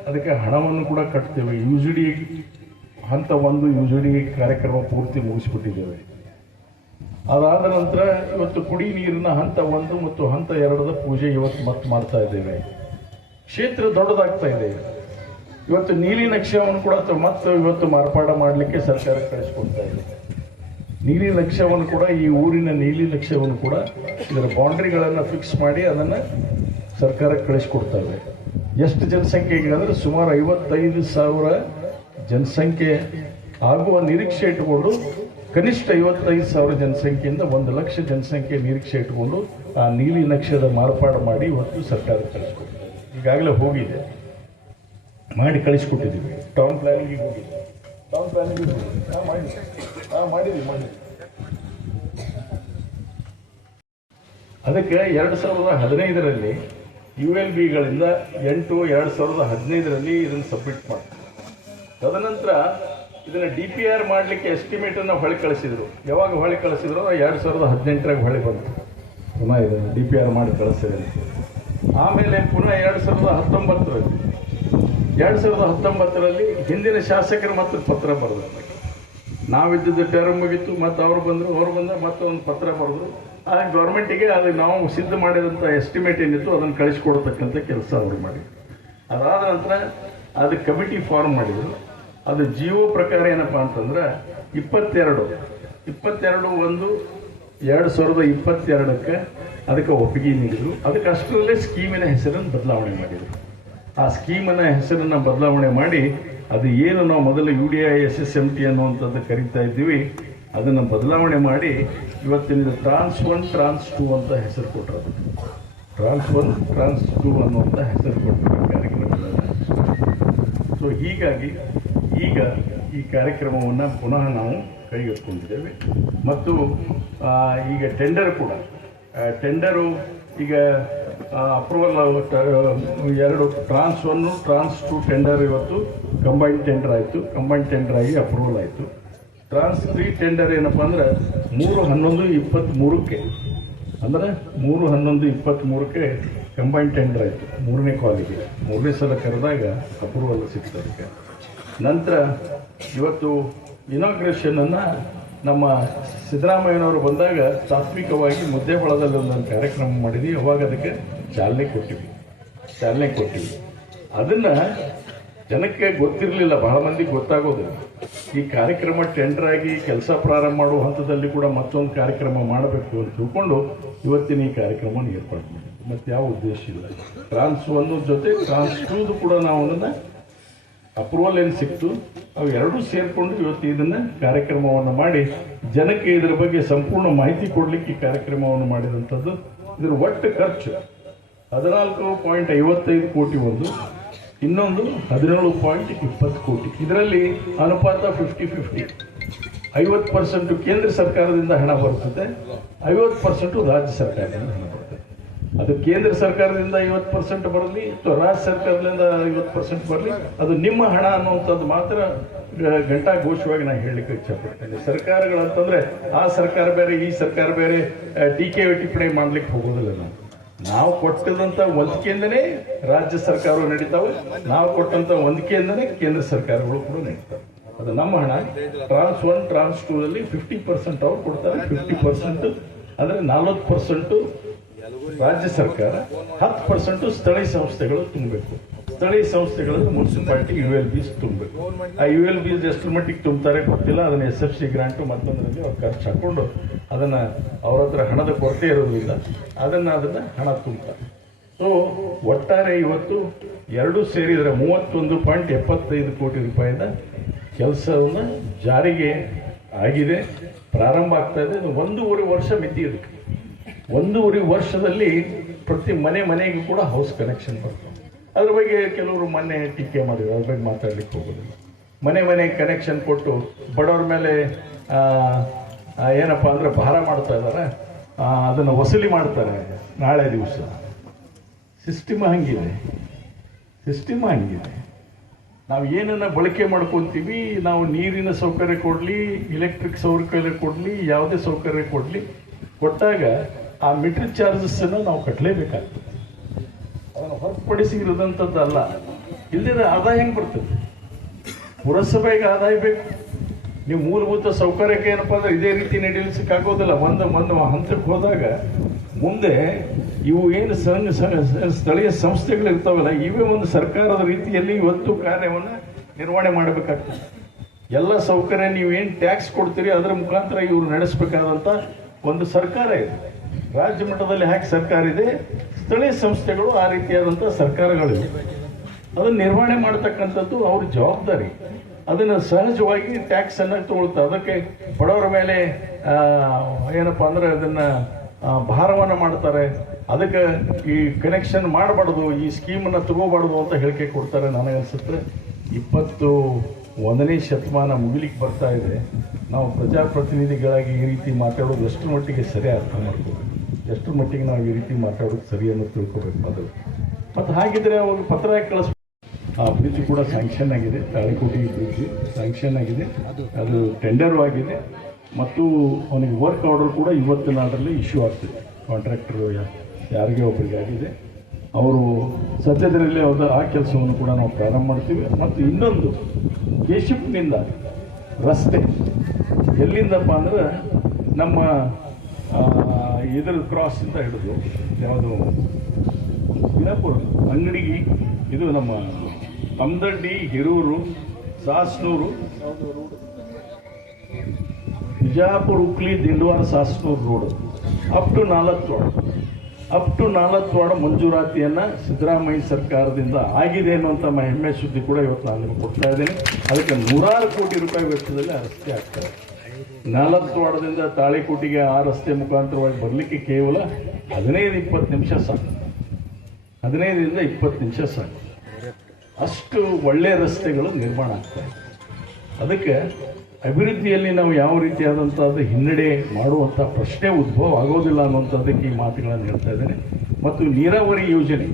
ಅದಕ್ಕೆ ಹಣವನ್ನು ಕೂಡ ಕಟ್ತೇವೆ. ಯು ಜಿ ಡಿ ಹಂತ ಒಂದು ಯು ಜಿ ಡಿ ಕಾರ್ಯಕ್ರಮ ಪೂರ್ತಿ ಮುಗಿಸ್ಬಿಟ್ಟಿದ್ದೇವೆ. ಅದಾದ ನಂತರ ಇವತ್ತು ಕುಡಿ ನೀರಿನ ಹಂತ ಒಂದು ಮತ್ತು ಹಂತ ಎರಡದ ಪೂಜೆ ಇವತ್ತು ಮತ್ತೆ ಮಾಡ್ತಾ ಇದ್ದೇವೆ. ಕ್ಷೇತ್ರ ದೊಡ್ಡದಾಗ್ತಾ ಇದೆ. ಇವತ್ತು ನೀಲಿ ನಕ್ಷವನ್ನು ಕೂಡ ಮತ್ತೆ ಇವತ್ತು ಮಾರ್ಪಾಡ ಮಾಡಲಿಕ್ಕೆ ಸರ್ಕಾರ ಕಳಿಸ್ಕೊಡ್ತಾ ಇದೆ. ನೀಲಿ ನಕ್ಷವನ್ನು ಕೂಡ, ಈ ಊರಿನ ನೀಲಿ ನಕ್ಷವನ್ನು ಕೂಡ ಇದರ ಬೌಂಡ್ರಿಗಳನ್ನು ಫಿಕ್ಸ್ ಮಾಡಿ ಅದನ್ನು ಸರ್ಕಾರಕ್ಕೆ ಕಳಿಸ್ಕೊಡ್ತವೆ ಎಷ್ಟು ಜನಸಂಖ್ಯೆ ಅಂದ್ರೆ ಸುಮಾರು ಐವತ್ತೈದು ಸಾವಿರ ಜನಸಂಖ್ಯೆ ಆಗುವ ನಿರೀಕ್ಷೆ ಇಟ್ಟುಕೊಂಡು ಕನಿಷ್ಠ ಐವತ್ತೈದು ಸಾವಿರ ಜನಸಂಖ್ಯೆಯಿಂದ ಒಂದು ಲಕ್ಷ ಜನಸಂಖ್ಯೆ ನಿರೀಕ್ಷೆ ಇಟ್ಕೊಂಡು ಆ ನೀಲಿ ನಕ್ಷೆದ ಮಾರ್ಪಾಡು ಮಾಡಿ ಇವತ್ತು ಸರ್ಕಾರ ಕಳಿಸ್ಕೊಟ್ಟಿದೆ. ಈಗಾಗಲೇ ಹೋಗಿದೆ. ಮಾಡಿ ಕಳಿಸ್ಕೊಟ್ಟಿದ್ದೀವಿ. ಟೌನ್ ಪ್ಲಾನಿಂಗಿಗೆ ಹೋಗಿದೆ. ಟೌನ್ ಪ್ಲಾನಿಂಗಿಗೆ ಹಾಂ, ಮಾಡಿ. ಹಾಂ, ಮಾಡಿದ್ವಿ ಮಾಡಿದ್ವಿ. ಅದಕ್ಕೆ ಎರಡು ಸಾವಿರದ ಹದಿನೈದರಲ್ಲಿ ಯು ಎಲ್ ಬಿಗಳಿಂದ ಎಂಟು, ಎರಡು ಸಾವಿರದ ಹದಿನೈದರಲ್ಲಿ ಇದನ್ನು ಸಬ್ಮಿಟ್ ಮಾಡಿ ತದನಂತರ ಇದನ್ನ ಡಿ ಪಿ ಆರ್ ಮಾಡಲಿಕ್ಕೆ ಎಸ್ಟಿಮೇಟನ್ನು ಹೊಳೆ ಕಳಿಸಿದ್ರು. ಯಾವಾಗ ಹೊಳೆ ಕಳಿಸಿದ್ರು? ಎರಡು ಸಾವಿರದ ಹದಿನೆಂಟರಾಗ ಹೊಳೆ ಬಂತು. ಪುನಃ ಇದನ್ನು ಡಿ ಪಿ ಆರ್ ಮಾಡಿ ಕಳಿಸಿದೆ ಆಮೇಲೆ ಪುನಃ ಎರಡು ಸಾವಿರದ ಹತ್ತೊಂಬತ್ತರಲ್ಲಿ, ಎರಡು ಸಾವಿರದ ಹತ್ತೊಂಬತ್ತರಲ್ಲಿ ಹಿಂದಿನ ಶಾಸಕರು ಮತ್ತೆ ಪತ್ರ ಬರೆದ್ರು ನಾವಿದ್ದದ್ದು ಟರ್ಮ್ ಮುಗಿತ್ತು ಮತ್ತು ಅವ್ರು ಬಂದರು, ಅವ್ರು ಬಂದ ಮತ್ತೊಂದು ಪತ್ರ ಬರೆದ್ರು. ಆ ಗೌರ್ಮೆಂಟಿಗೆ ಅದು ನಾವು ಸಿದ್ಧ ಮಾಡಿದಂಥ ಎಸ್ಟಿಮೇಟ್ ಏನಿತ್ತು ಅದನ್ನು ಕಳಿಸ್ಕೊಡ್ತಕ್ಕಂಥ ಕೆಲಸ ಅವರು ಮಾಡಿದ್ರು. ಅದಾದ ನಂತರ ಅದು ಕಮಿಟಿ ಫಾರ್ಮ್ ಮಾಡಿದರು. ಅದು ಜಿಒ ಪ್ರಕಾರ ಏನಪ್ಪ ಅಂತಂದ್ರೆ ಇಪ್ಪತ್ತೆರಡು. ಇಪ್ಪತ್ತೆರಡು ಒಂದು, ಎರಡು ಸಾವಿರದ ಇಪ್ಪತ್ತೆರಡಕ್ಕೆ ಅದಕ್ಕೆ ಒಪ್ಪಿಗೆ ನೀಡಿದರು. ಅದಕ್ಕೆ ಅಷ್ಟರಲ್ಲೇ ಸ್ಕೀಮಿನ ಹೆಸರನ್ನು ಬದಲಾವಣೆ ಮಾಡಿದರು. ಆ ಸ್ಕೀಮಿನ ಹೆಸರನ್ನು ಬದಲಾವಣೆ ಮಾಡಿ ಅದು ಏನು ನಾವು ಮೊದಲು U D I, S S M T ಅನ್ನುವಂಥದ್ದು ಕರಿತಾ ಇದ್ದೀವಿ, ಅದನ್ನು ಬದಲಾವಣೆ ಮಾಡಿ ಇವತ್ತಿನ ಟ್ರಾನ್ಸ್ ಒನ್ ಟ್ರಾನ್ಸ್ ಟೂ ಅಂತ ಹೆಸರು ಕೊಟ್ಟರು ಟ್ರಾನ್ಸ್ ಒನ್ ಟ್ರಾನ್ಸ್ ಟೂ ಅನ್ನುವಂಥ ಹೆಸರು ಕೊಟ್ಟರು ಈ ಕಾರ್ಯಕ್ರಮದಲ್ಲಿ ಸೊ ಹೀಗಾಗಿ ಈಗ ಈ ಕಾರ್ಯಕ್ರಮವನ್ನು ಪುನಃ ನಾವು ಕೈಗೆತ್ತಿಕೊಂಡಿದ್ದೇವೆ. ಮತ್ತು ಈಗ ಟೆಂಡರ್ ಕೂಡ. ಟೆಂಡರು ಈಗ ಅಪ್ರೂವಲ್ ಎರಡು tranche one tranche two tender ಇವತ್ತು ಕಂಬೈನ್ ಟೆಂಡರ್ ಆಯಿತು. ಕಂಬೈನ್ ಟೆಂಡರ್ ಆಗಿ ಅಪ್ರೂವಲ್ ಆಯಿತು. ಟ್ರಾನ್ಸ್ ತ್ರೀ ಟೆಂಡರ್ ಏನಪ್ಪ ಅಂದ್ರೆ ಮೂರು ಹನ್ನೊಂದು ಇಪ್ಪತ್ತ್ಮೂರಕ್ಕೆ ಅಂದರೆ ಮೂರು ಹನ್ನೊಂದು ಇಪ್ಪತ್ತ್ಮೂರಕ್ಕೆ ಕಂಬೈನ್ ಟೆಂಡರ್ ಆಯಿತು. ಮೂರನೇ ಕಾಲಿಗೆ ಮೂರನೇ ಸಲ ಕರೆದಾಗ ಅಪ್ರೂವಲ್ ಸಿಗ್ತದೆ ನಂತರ ಇವತ್ತು ಇನಾಗ್ರೇಷನನ್ನು ನಮ್ಮ ಸಿದ್ದರಾಮಯ್ಯನವರು ಬಂದಾಗ ತಾತ್ವಿಕವಾಗಿ ಮುದ್ದೆಬಳದಲ್ಲಿ ಒಂದೊಂದು ಕಾರ್ಯಕ್ರಮ ಮಾಡಿದ್ವಿ. ಅವಾಗ ಅದಕ್ಕೆ? ಚಾಲನೆ ಕೊಟ್ಟಿವಿ. ಚಾಲನೆ ಕೊಟ್ಟಿವಿ. ಅದನ್ನು ಜನಕ್ಕೆ ಗೊತ್ತಿರಲಿಲ್ಲ. ಬಹಳ ಮಂದಿಗೆ ಗೊತ್ತಾಗೋದಿಲ್ಲ. ಈ ಕಾರ್ಯಕ್ರಮ ಟೆಂಡರ್ ಆಗಿ ಕೆಲಸ ಪ್ರಾರಂಭ ಮಾಡುವ ಹಂತದಲ್ಲಿ ಕೂಡ ಮತ್ತೊಂದು ಕಾರ್ಯಕ್ರಮ ಮಾಡಬೇಕು ಅಂತ ತಿಳ್ಕೊಂಡು ಇವತ್ತಿನ ಈ ಕಾರ್ಯಕ್ರಮವನ್ನು ಏರ್ಪಾಡು ಮಾಡಿದ್ವಿ. ಮತ್ತೆ ಯಾವ ಉದ್ದೇಶ ಇಲ್ಲ. ಟ್ರಾನ್ಸ್ ಒಂದು ಜೊತೆ ಟ್ರಾನ್ಸ್ ಟೂದು ಕೂಡ ನಾವು ಅದನ್ನು ಅಪ್ರೂವಲ್ ಏನು ಸಿಕ್ತು? ಅವು ಎರಡೂ ಸೇರಿಕೊಂಡು ಇವತ್ತು ಇದನ್ನು ಕಾರ್ಯಕ್ರಮವನ್ನು ಮಾಡಿ ಜನಕ್ಕೆ ಇದರ ಬಗ್ಗೆ ಸಂಪೂರ್ಣ ಮಾಹಿತಿ ಕೊಡಲಿಕ್ಕೆ ಈ ಕಾರ್ಯಕ್ರಮವನ್ನು ಮಾಡಿದಂಥದ್ದು. ಇದರ ಒಟ್ಟು ಖರ್ಚು ಹದಿನಾಲ್ಕು ಪಾಯಿಂಟ್ ಐವತ್ತೈದು ಕೋಟಿ ಒಂದು, ಇನ್ನೊಂದು ಹದಿನೇಳು ಪಾಯಿಂಟ್ ಇಪ್ಪತ್ತು ಕೋಟಿ. ಇದರಲ್ಲಿ ಅನುಪಾತ ಫಿಫ್ಟಿ ಫಿಫ್ಟಿ ಐವತ್ತು ಪರ್ಸೆಂಟು ಕೇಂದ್ರ ಸರ್ಕಾರದಿಂದ ಹಣ ಬರುತ್ತದೆ, ಐವತ್ತು ಪರ್ಸೆಂಟು ರಾಜ್ಯ ಸರ್ಕಾರದಿಂದ ಹಣ ಬರ್ತದೆ ಅದು ಕೇಂದ್ರ ಸರ್ಕಾರದಿಂದ ಐವತ್ತು ಪರ್ಸೆಂಟ್ ಬರಲಿ ಅಥವಾ ರಾಜ್ಯ ಸರ್ಕಾರದಿಂದ ಐವತ್ತು ಪರ್ಸೆಂಟ್ ಬರಲಿ, ಅದು ನಿಮ್ಮ ಹಣ ಅನ್ನುವಂಥದ್ದು ಮಾತ್ರ ಗ- ಘಂಟಾಘೋಷವಾಗಿ ನಾನು ಹೇಳಲಿಕ್ಕೆ ಇಚ್ಛಪಡ್ತೇನೆ. ಸರ್ಕಾರಗಳಂತಂದ್ರೆ ಆ ಸರ್ಕಾರ ಬೇರೆ, ಈ ಸರ್ಕಾರ ಬೇರೆ ಡಿ ಕೆ ಟಿಪ್ಪಣಿ ಮಾಡ್ಲಿಕ್ಕೆ ಹೋಗೋದಿಲ್ಲ ನಾವು ನಾವು ಕೊಟ್ಟದಂಥ ಹೊಂದಿಕೆಯಿಂದನೇ ರಾಜ್ಯ ಸರ್ಕಾರವು ನಡೀತಾವೆ. ನಾವು ಕೊಟ್ಟಂಥ ಹೊಂದಿಕೆಯಿಂದನೇ ಕೇಂದ್ರ ಸರ್ಕಾರಗಳು ಕೂಡ ನಡೀತಾವೆ. ಅದು ನಮ್ಮ ಹಣ. ಟ್ರಾನ್ಸ್ ಒನ್, ಟ್ರಾನ್ಸ್ ಟೂ ಅಲ್ಲಿ ಫಿಫ್ಟಿ ಪರ್ಸೆಂಟ್ ಅವ್ರು ಕೊಡ್ತಾರೆ. ಫಿಫ್ಟಿ ಪರ್ಸೆಂಟ್ ಅಂದರೆ ನಲ್ವತ್ತು ಪರ್ಸೆಂಟ್ ರಾಜ್ಯ ಸರ್ಕಾರ ಹತ್ತು ಪರ್ಸೆಂಟ್ ಸ್ಥಳೀಯ ಸಂಸ್ಥೆಗಳು ತುಂಬಬೇಕು. ಸ್ಥಳೀಯ ಸಂಸ್ಥೆಗಳಲ್ಲಿ ಮುನ್ಸಿಪಾಲಿಟಿ ಯು ಎಲ್ ಬಿಸ್ ತುಂಬಬೇಕು. ಆ ಯು ಎಲ್ ಬಿಸ್ ಎಷ್ಟು ಮಟ್ಟಿಗೆ ತುಂಬ್ತಾರೆ ಗೊತ್ತಿಲ್ಲ. ಅದನ್ನ ಎಸ್ ಎಫ್ ಸಿ ಗ್ರಾಂಟು ಮತ್ತೊಂದರಲ್ಲಿ ಅವ್ರು ಖರ್ಚು ಹಾಕೊಂಡು ಅದನ್ನ ಅವ್ರ ಹತ್ರ ಹಣದ ಕೊರತೆ ಇರೋದಿಲ್ಲ ಅದನ್ನ ಅದನ್ನ ಹಣ ತುಂಬ್ತಾರೆ. ಸೊ ಒಟ್ಟಾರೆ ಇವತ್ತು ಎರಡೂ ಸೇರಿದರೆ ಮೂವತ್ತೊಂದು ಪಾಯಿಂಟ್ ಎಪ್ಪತ್ತೈದು ಕೋಟಿ ರೂಪಾಯಿಂದ ಕೆಲಸವನ್ನು ಜಾರಿಗೆ ಆಗಿದೆ. ಪ್ರಾರಂಭ ಆಗ್ತಾ ಇದೆ. ಇದು ಒಂದೂವರೆ ವರ್ಷ ಮಿತಿ ಇದಕ್ಕೆ ಒಂದೂವರೆ ವರ್ಷದಲ್ಲಿ ಪ್ರತಿ ಮನೆ ಮನೆಗೂ ಕೂಡ ಹೌಸ್ ಕನೆಕ್ಷನ್ ಬರ್ತವೆ ಅದ್ರ ಬಗ್ಗೆ ಕೆಲವರು ಮೊನ್ನೆ ಟೀಕೆ ಮಾಡಿದ್ರು, ಅದ್ರ ಬಗ್ಗೆ ಮಾತಾಡ್ಲಿಕ್ಕೆ ಹೋಗೋದಿಲ್ಲ. ಮನೆ ಮನೆ ಕನೆಕ್ಷನ್ ಕೊಟ್ಟು ಬಡವ್ರ ಮೇಲೆ ಏನಪ್ಪ ಅಂದರೆ ಭಾರ ಮಾಡ್ತಾ ಇದ್ದಾರೆ ಅದನ್ನು ವಸೂಲಿ ಮಾಡ್ತಾರೆ ನಾಳೆ ದಿವಸ. ಸಿಸ್ಟಮ್ ಹಂಗಿದೆ. ಸಿಸ್ಟಮ್ ಹಂಗಿದೆ. ನಾವು ಏನನ್ನ ಬಳಕೆ ಮಾಡ್ಕೊತೀವಿ, ನಾವು ನೀರಿನ ಸೌಕರ್ಯ ಕೊಡಲಿ ಎಲೆಕ್ಟ್ರಿಕ್ ಸೌಕರ್ಯ ಕೊಡಲಿ, ಯಾವುದೇ ಸೌಕರ್ಯ ಕೊಡಲಿ. ಕೊಟ್ಟಾಗ ಆ ಮೀಟರ್ ಚಾರ್ಜಸ್ಸನ್ನು ನಾವು ಕಟ್ಟಲೇಬೇಕಾಗ್ತದೆ ಅದನ್ನು ಹೊರತುಪಡಿಸಿ ಇರೋದಂಥದ್ದಲ್ಲ ಇಲ್ಲದಿದ್ರೆ ಆದಾಯ ಹೆಂಗೆ ಬರ್ತದೆ? ಪುರಸಭೆಗೆ ಆದಾಯ ಬೇಕು. ನೀವು ಮೂಲಭೂತ ಸೌಕರ್ಯಕ್ಕೆ ಏನಪ್ಪಾ ಅಂದ್ರೆ ಇದೇ ರೀತಿ ನಡೆಸಲಿಕ್ಕಾಗೋದಿಲ್ಲ ಒಂದು ಒಂದು ಹಂತಕ್ಕೆ ಹೋದಾಗ ಮುಂದೆ ಇವು ಏನು ಸಂಘ ಸ್ಥಳೀಯ ಸಂಸ್ಥೆಗಳು ಇರ್ತಾವಲ್ಲ ಇವೇ ಒಂದು ಸರ್ಕಾರದ ರೀತಿಯಲ್ಲಿ ಇವತ್ತು ಕಾರ್ಯವನ್ನು ನಿರ್ವಹಣೆ ಮಾಡಬೇಕಾಗ್ತದೆ. ಎಲ್ಲ ಸೌಕರ್ಯ ನೀವು ಏನು ಟ್ಯಾಕ್ಸ್ ಕೊಡ್ತೀರಿ, ಅದರ ಮುಖಾಂತರ ಇವರು ನಡೆಸಬೇಕಾದಂಥ ಒಂದು ಸರ್ಕಾರ ಇದೆ. ರಾಜ್ಯ ಮಟ್ಟದಲ್ಲಿ ಹ್ಯಾಕ್ ಸರ್ಕಾರ ಇದೆ. ಸ್ಥಳೀಯ ಸಂಸ್ಥೆಗಳು ಆ ರೀತಿಯಾದಂಥ ಸರ್ಕಾರಗಳಿವೆ. ಅದನ್ನು ನಿರ್ವಹಣೆ ಮಾಡತಕ್ಕಂಥದ್ದು ಅವ್ರ ಜವಾಬ್ದಾರಿ. ಅದನ್ನು ಸಹಜವಾಗಿ ಟ್ಯಾಕ್ಸ್ ಅನ್ನ ತಗೊಳ್ತಾರೆ ಅದಕ್ಕೆ ಬಡವರ ಮೇಲೆ ಏನಪ್ಪ ಅಂದ್ರೆ ಅದನ್ನ ಭಾರವನ್ನ ಮಾಡ್ತಾರೆ. ಅದಕ್ಕೆ ಈ ಕನೆಕ್ಷನ್ ಮಾಡಬಾರ್ದು, ಈ ಸ್ಕೀಮನ್ನು ತಗೋಬಾರ್ದು ಅಂತ ಹೇಳಿಕೆ ಕೊಡ್ತಾರೆ ನನಗನ್ಸುತ್ತೆ ಇಪ್ಪತ್ತು ಒಂದನೇ ಶತಮಾನ ಮುಗಿಲಿಕ್ಕೆ ಬರ್ತಾ ಇದೆ, ನಾವು ಪ್ರಜಾಪ್ರತಿನಿಧಿಗಳಾಗಿ ಈ ರೀತಿ ಮಾತಾಡೋದು ಎಷ್ಟು ಮಟ್ಟಿಗೆ ಸರಿ ಅರ್ಥ ಮಾಡ್ಕೋಬೇಕು? ಎಷ್ಟು ಮಟ್ಟಿಗೆ ನಾವು ಈ ರೀತಿ ಮಾತಾಡೋದು ಸರಿ ಅನ್ನೋದು ತಿಳ್ಕೊಬೇಕು ಅದು ಮತ್ತು ಹಾಗಿದ್ರೆ ಅವರು ಪತ್ರ ಕಳಿಸ್ ಆ ಬ್ರಿಡ್ಜ್ ಕೂಡ ಸ್ಯಾಂಕ್ಷನ್ ಆಗಿದೆ, ತಾಳಿಕೋಟಿ ಬ್ರಿಡ್ಜ್ ಸ್ಯಾಂಕ್ಷನ್ ಆಗಿದೆ. ಅದು ಟೆಂಡರು ಆಗಿದೆ. ಮತ್ತು ಅವನಿಗೆ ವರ್ಕ್ ಆರ್ಡರ್ ಕೂಡ ಇವತ್ತಿನ ಅದರಲ್ಲಿ ಇಶ್ಯೂ ಆಗ್ತಿದೆ. ಕಾಂಟ್ರಾಕ್ಟರ್ ಯಾರಿಗೆ ಒಬ್ಬರಿಗೆ ಆಗಿದೆ. ಅವರು ಸದ್ಯದರಲ್ಲಿ ಅವರ ಆ ಕೆಲಸವನ್ನು ಕೂಡ ನಾವು ಪ್ರಾರಂಭ ಮಾಡ್ತೀವಿ. ಮತ್ತು ಇನ್ನೊಂದು, ಕೇಶಿಪ್ನಿಂದ ರಸ್ತೆ. ಎಲ್ಲಿಂದಪ್ಪ ಅಂದ್ರೆ ನಮ್ಮ ಇದರ ಕ್ರಾಸಿಂದ ಹಿಡಿದು ಯಾವುದು ಬಿಜಾಪುರ ಅಂಗಡಿಗೆ. ಇದು ನಮ್ಮ Tamdaddi, Hirur, Sasnur. Bijapur Hukli Dindawar, Sasnur road up to Nalkawada up to Nalkawada ಮಂಜೂರಾತಿಯನ್ನ Siddaramaiah ಸರ್ಕಾರದಿಂದ ಆಗಿದೆ ಅನ್ನುವಂಥ ಹೆಮ್ಮೆ ಸುದ್ದಿ ಕೂಡ ಇವತ್ತು ನಾನು ನಿಮಗೆ ಕೊಡ್ತಾ ಇದ್ದೀನಿ. ಅದಕ್ಕೆ ನೂರಾರು ಕೋಟಿ ರೂಪಾಯಿ ವೆಚ್ಚದಲ್ಲಿ ಆ ರಸ್ತೆ ಆಗ್ತದೆ. ನಾಲ್ಕವಾಡದಿಂದ ತಾಳಿಕೋಟಿಗೆ ಆ ರಸ್ತೆ ಮುಖಾಂತರವಾಗಿ ಬರಲಿಕ್ಕೆ ಕೇವಲ ಹದಿನೈದು ಇಪ್ಪತ್ತು ನಿಮಿಷ ಸಾಕು. ಹದಿನೈದರಿಂದ ಇಪ್ಪತ್ತು ನಿಮಿಷ ಸಾಕು. ಅಷ್ಟು ಒಳ್ಳೆಯ ರಸ್ತೆಗಳು ನಿರ್ಮಾಣ ಆಗ್ತವೆ ಅದಕ್ಕೆ ಅಭಿವೃದ್ಧಿಯಲ್ಲಿ ನಾವು ಯಾವ ರೀತಿಯಾದಂಥದ್ದು ಹಿನ್ನಡೆ ಮಾಡುವಂಥ ಪ್ರಶ್ನೆ ಉದ್ಭವ ಆಗೋದಿಲ್ಲ ಅನ್ನುವಂಥದ್ದಕ್ಕೆ ಈ ಮಾತುಗಳನ್ನು ಹೇಳ್ತಾ ಇದ್ದೇನೆ. ಮತ್ತು ನೀರಾವರಿ ಯೋಜನೆ,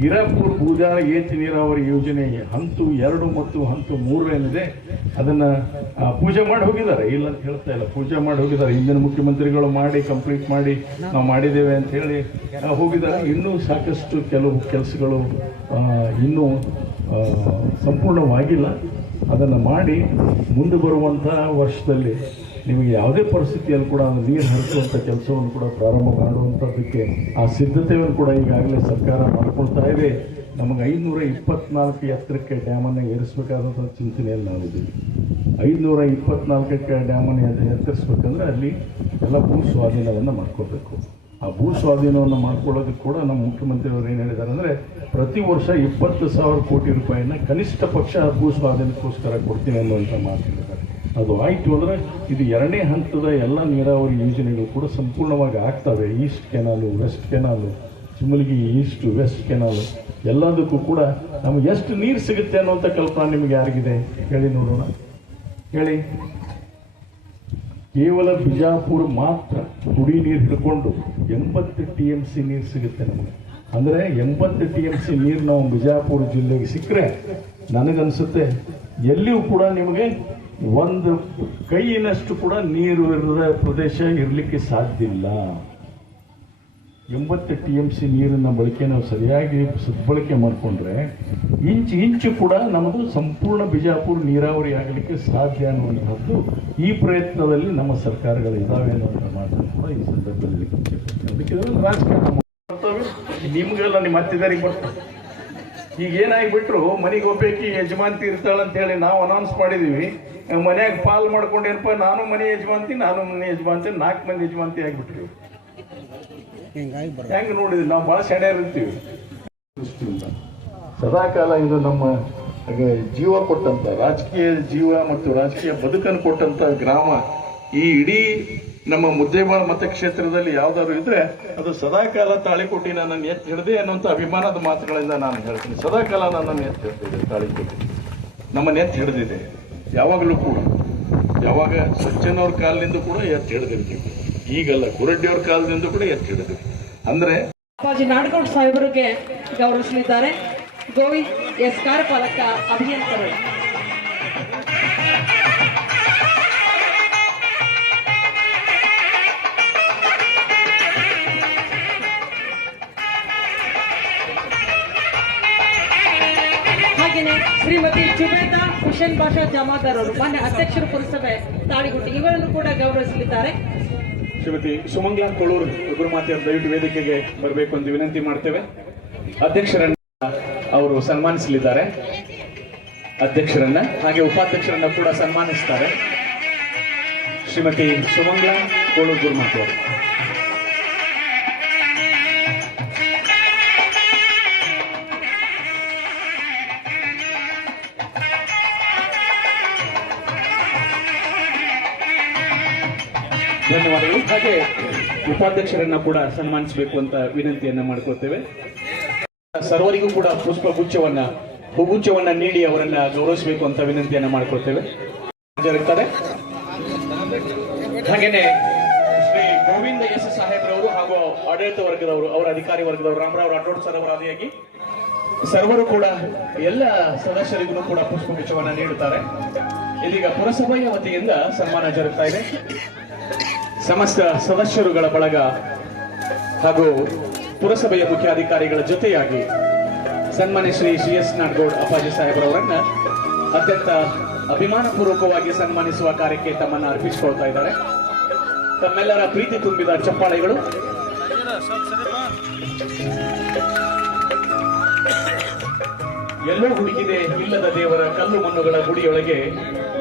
ವೀರಾಪುರ್ ಪೂಜಾ ಏತಿ ನೀರಾವರಿ ಯೋಜನೆ ಹಂತು ಎರಡು ಮತ್ತು ಹಂತು ಮೂರು ಏನಿದೆ, ಅದನ್ನು ಪೂಜೆ ಮಾಡಿ ಹೋಗಿದ್ದಾರೆ. ಇಲ್ಲ ಅಂತ ಹೇಳ್ತಾ ಇಲ್ಲ. ಪೂಜೆ ಮಾಡಿ ಹೋಗಿದ್ದಾರೆ. ಹಿಂದಿನ ಮುಖ್ಯಮಂತ್ರಿಗಳು ಮಾಡಿ ಕಂಪ್ಲೀಟ್ ಮಾಡಿ, ನಾವು ಮಾಡಿದ್ದೇವೆ ಅಂತ ಹೇಳಿ ಹೋಗಿದ್ದಾರೆ. ಇನ್ನೂ ಸಾಕಷ್ಟು ಕೆಲವು ಕೆಲಸಗಳು ಇನ್ನೂ ಸಂಪೂರ್ಣವಾಗಿಲ್ಲ. ಅದನ್ನು ಮಾಡಿ ಮುಂದೆ ಬರುವಂಥ ವರ್ಷದಲ್ಲಿ ನಿಮಗೆ ಯಾವುದೇ ಪರಿಸ್ಥಿತಿಯಲ್ಲಿ ಕೂಡ ಅದು ನೀರು ಹರಿಸುವಂಥ ಕೆಲಸವನ್ನು ಕೂಡ ಪ್ರಾರಂಭ ಮಾಡುವಂಥದ್ದಕ್ಕೆ ಆ ಸಿದ್ಧತೆಯನ್ನು ಕೂಡ ಈಗಾಗಲೇ ಸರ್ಕಾರ ಮಾಡಿಕೊಳ್ತಾ ಇದೆ ನಮಗೆ ಐನೂರ ಇಪ್ಪತ್ನಾಲ್ಕು ಎತ್ತರಕ್ಕೆ ಡ್ಯಾಮನ್ನು ಏರಿಸಬೇಕಾದಂಥ ಚಿಂತನೆಯಲ್ಲಿ ನಾವಿದ್ದೀವಿ ಐದುನೂರ ಇಪ್ಪತ್ನಾಲ್ಕಕ್ಕೆ ಡ್ಯಾಮನ್ನು ಎತ್ತ- ಎತ್ತರಿಸ್ಬೇಕಂದ್ರೆ ಅಲ್ಲಿ ಎಲ್ಲ ಭೂ ಸ್ವಾಧೀನವನ್ನು ಮಾಡ್ಕೋಬೇಕು ಆ ಭೂ ಸ್ವಾಧೀನವನ್ನು ಮಾಡ್ಕೊಳ್ಳೋದಕ್ಕೆ ಕೂಡ ನಮ್ಮ ಮುಖ್ಯಮಂತ್ರಿಯವರು ಏನು ಹೇಳಿದ್ದಾರೆ ಅಂದರೆ ಪ್ರತಿ ವರ್ಷ ಇಪ್ಪತ್ತು ಸಾವಿರ ಕೋಟಿ ರೂಪಾಯಿನ ಕನಿಷ್ಠ ಪಕ್ಷ ಭೂ ಸ್ವಾಧೀನಕ್ಕೋಸ್ಕರ ಕೊಡ್ತೀನಿ ಅನ್ನುವಂಥ ಮಾತು ಹೇಳಿದ್ದಾರೆ. ಅದು ಆಯಿತು ಅಂದರೆ ಇದು ಎರಡನೇ ಹಂತದ ಎಲ್ಲ ನೀರಾವರಿ ಯೋಜನೆಗಳು ಕೂಡ ಸಂಪೂರ್ಣವಾಗಿ ಆಗ್ತವೆ. East canal west canal Chimalgi east west canal ಎಲ್ಲದಕ್ಕೂ ಕೂಡ ನಮಗೆ ಎಷ್ಟು ನೀರು ಸಿಗುತ್ತೆ ಅನ್ನುವಂಥ ಕಲ್ಪನೆ ನಿಮಗೆ ಯಾರಿಗಿದೆ? ಹೇಳಿ ನೋಡೋಣ. ಹೇಳಿ. ಕೇವಲ ಬಿಜಾಪುರ ಮಾತ್ರ ಕುಡಿ ನೀರು ಹಿಡ್ಕೊಂಡು ಎಂಬತ್ತು ಟಿ ಎಂ ಸಿ ನೀರು ಸಿಗುತ್ತೆ ನಮಗೆ. ಅಂದರೆ ಎಂಬತ್ತು ಟಿ ಎಂ ಸಿ ನೀರು ನಾವು ಬಿಜಾಪುರ ಜಿಲ್ಲೆಗೆ ಸಿಕ್ಕರೆ ನನಗನ್ಸುತ್ತೆ ಎಲ್ಲಿಯೂ ಕೂಡ ನಿಮಗೆ ಒಂದು ಕೈಯಿನಷ್ಟು ಕೂಡ ನೀರು ಇರದ ಪ್ರದೇಶ ಇರಲಿಕ್ಕೆ ಸಾಧ್ಯ ಇಲ್ಲ. ಎಂಬತ್ತು ಟಿ ಎಂ ಸಿ ನೀರನ್ನು ಬಳಕೆ ನಾವು ಸರಿಯಾಗಿ ಸದ್ಬಳಕೆ ಮಾಡಿಕೊಂಡ್ರೆ ಇಂಚು ಇಂಚು ಕೂಡ ನಮ್ಮದು ಸಂಪೂರ್ಣ ಬಿಜಾಪುರ ನೀರಾವರಿ ಆಗಲಿಕ್ಕೆ ಸಾಧ್ಯ ಅನ್ನುವಂಥದ್ದು ಈ ಪ್ರಯತ್ನದಲ್ಲಿ ನಮ್ಮ ಸರ್ಕಾರಗಳು ಇದ್ದಾವೆ ಅನ್ನುವಂಥ ಮಾತನ್ನು ಕೂಡ ಈ ಸಂದರ್ಭದಲ್ಲಿ ಅದಕ್ಕೆ ರಾಜಕಾರಣ. ನಿಮ್ಗೆಲ್ಲ ನಿಮ್ಮ ಹತ್ತಿದಾರಿಗೆ ಬರ್ತದೆ ಈಗ ಏನಾಗಿಬಿಟ್ರು ಮನೆಗೆ ಒಬ್ಬಾಕಿ ಯಜಮಾಂತಿ ಇರ್ತಾಳೆ ಅಂತ ಹೇಳಿ ನಾವು ಅನೌನ್ಸ್ ಮಾಡಿದೀವಿ. ಮನೆಯಾಗ ಪಾಲ್ ಮಾಡ್ಕೊಂಡೇನಪ್ಪ, ನಾನು ಮನೆ ಯಜಮಾಂತಿ ನಾನು ಮನೆ ಯಜಮಾಂತಿ ನಾಲ್ಕು ಮಂದಿ ಯಜಮಾಂತಿ ಆಗಿಬಿಟ್ರಿ. ಹಿಂಗಾಗಿ ಬರ ಹೆಂಗ್ ನೋಡಿದ್ವಿ ನಾವು ಬಹಳ ಸೆಣ್ಯರ್ ಇರ್ತೀವಿ. ಸದಾಕಾಲ ಇದು ನಮ್ಮ ಜೀವ ಕೊಟ್ಟಂತ ರಾಜಕೀಯ ಜೀವ ಮತ್ತು ರಾಜಕೀಯ ಬದುಕನ್ನು ಕೊಟ್ಟಂತ ಗ್ರಾಮ ಈ ಇಡೀ ನಮ್ಮ ಮುದ್ದೇಬಾಳ ಮತಕ್ಷೇತ್ರದಲ್ಲಿ ಯಾವ್ದಾದ್ರು ಇದ್ರೆ ಅದು ಸದಾಕಾಲ ತಾಳಿಕೋಟಿ ನನ್ನನ್ನು ಎತ್ತಿ ಹಿಡಿದೆ ಅನ್ನುವಂಥ ಅಭಿಮಾನದ ಮಾತುಗಳಿಂದ ನಾನು ಹೇಳ್ತೀನಿ. ಸದಾಕಾಲ ನನ್ನನ್ನು ಎತ್ತಿ ಹಿಡಿದಿದೆ ತಾಳಿಕೋಟಿ ನಮ್ಮನ್ನು ಎತ್ತಿ ಹಿಡಿದಿದೆ. ಯಾವಾಗಲೂ ಕೂಡ. ಯಾವಾಗ ಸಜ್ಜನವ್ರ ಕಾಲದಿಂದ ಕೂಡ ಎತ್ತಿ ಹಿಡಿದಿರ್ತೀವಿ. ಈಗಲ್ಲ ಕುರಡ್ಡಿಯವ್ರ ಕಾಲದಿಂದ ಕೂಡ ಎತ್ತಿ ಹಿಡಿದಿವಿ. ಅಂದ್ರೆ ಅಪ್ಪಾಜಿ ನಾಡಗೌಡ ಸಾಹೇಬರಿಗೆ ಗೌರವಿಸಲಿದ್ದಾರೆ. ಗೋವಿಂದ್ ಎಸ್ ಕಾರ್ಪಾಲಕ ಅಭಿಯಂತರು ಶ್ರೀಮತಿ ಜುಬೇದಾ ಹುಸೇನ್ ಬಾಷಾ ಜಮಾದಾರ್ ಅವರು, ಮಾನ್ಯ ಅಧ್ಯಕ್ಷರು ಪುರಸಭೆ ತಾಳಿಗುಟ್ಟಿ, ಇವರನ್ನು ಕೂಡ ಗೌರವಿಸಲಿದ್ದಾರೆ. ಶ್ರೀಮತಿ ಸುಮಂಗ್ಲಾ ಕೊಳೂರು ಇಬ್ಬರು ದಯವಿಟ್ಟು ವೇದಿಕೆಗೆ ಬರಬೇಕು ಅಂತ ವಿನಂತಿ ಮಾಡ್ತೇವೆ. ಅಧ್ಯಕ್ಷರನ್ನ ಅವರು ಸನ್ಮಾನಿಸಲಿದ್ದಾರೆ. ಅಧ್ಯಕ್ಷರನ್ನ, ಹಾಗೆ ಉಪಾಧ್ಯಕ್ಷರನ್ನ ಕೂಡ ಸನ್ಮಾನಿಸ್ತಾರೆ. ಶ್ರೀಮತಿ ಸುಮಂಗ್ಲಾ ಕೋಳೂರ್ ಗುರುಮಾತೆ ಧನ್ಯವಾದಗಳು. ಹಾಗೆ ಉಪಾಧ್ಯಕ್ಷರನ್ನ ಕೂಡ ಸನ್ಮಾನಿಸಬೇಕು ಅಂತ ವಿನಂತಿಯನ್ನ ಮಾಡ್ಕೊಳ್ತೇವೆ. ಸರ್ವರಿಗೂ ಕೂಡ ಪುಷ್ಪ ಗುಚ್ಛವನ್ನ ಹೂಗುಚ್ಛವನ್ನ ನೀಡಿ ಅವರನ್ನ ಗೌರವಿಸಬೇಕು ಅಂತ ವಿನಂತಿಯನ್ನ ಮಾಡ್ಕೊಳ್ತೇವೆ. ಹಾಗೇನೆ ಶ್ರೀ ಗೋವಿಂದ ಎಸ್ ಸಾಹೇಬ್ರವರು ಹಾಗೂ ಆಡಳಿತ ವರ್ಗದವರು, ಅವರ ಅಧಿಕಾರಿ ವರ್ಗದವರು, ರಾಮರಾವ್ ರಾಠೋಡ್ ಸರ್ ಅವರ ಆದಿಯಾಗಿ ಸರ್ವರು ಕೂಡ ಎಲ್ಲ ಸದಸ್ಯರಿಗೂ ಕೂಡ ಪುಷ್ಪಗುಚ್ಛವನ್ನ ನೀಡುತ್ತಾರೆ. ಇದೀಗ ಪುರಸಭೆಯ ವತಿಯಿಂದ ಸನ್ಮಾನ ಜರುಗ್ತಾ ಇದೆ. ಸಮಸ್ತ ಸದಸ್ಯರುಗಳ ಬಳಗ ಹಾಗೂ ಪುರಸಭೆಯ ಮುಖ್ಯಾಧಿಕಾರಿಗಳ ಜೊತೆಯಾಗಿ ಸನ್ಮಾನ್ಯ ಶ್ರೀ ಸಿ ಎಸ್ ನಾಡಗೌಡ್ ಅಪ್ಪಾಜಿ ಸಾಹೇಬ್ರವರನ್ನ ಅತ್ಯಂತ ಅಭಿಮಾನಪೂರ್ವಕವಾಗಿ ಸನ್ಮಾನಿಸುವ ಕಾರ್ಯಕ್ಕೆ ತಮ್ಮನ್ನ ಅರ್ಪಿಸಿಕೊಳ್ತಾ ಇದ್ದಾರೆ. ತಮ್ಮೆಲ್ಲರ ಪ್ರೀತಿ ತುಂಬಿದ ಚಪ್ಪಾಳೆಗಳು. ಎಲ್ಲೋ ಹುಡುಕಿದೆ ಇಲ್ಲದ ದೇವರ ಕಲ್ಲು ಮಣ್ಣುಗಳ ಗುಡಿಯೊಳಗೆ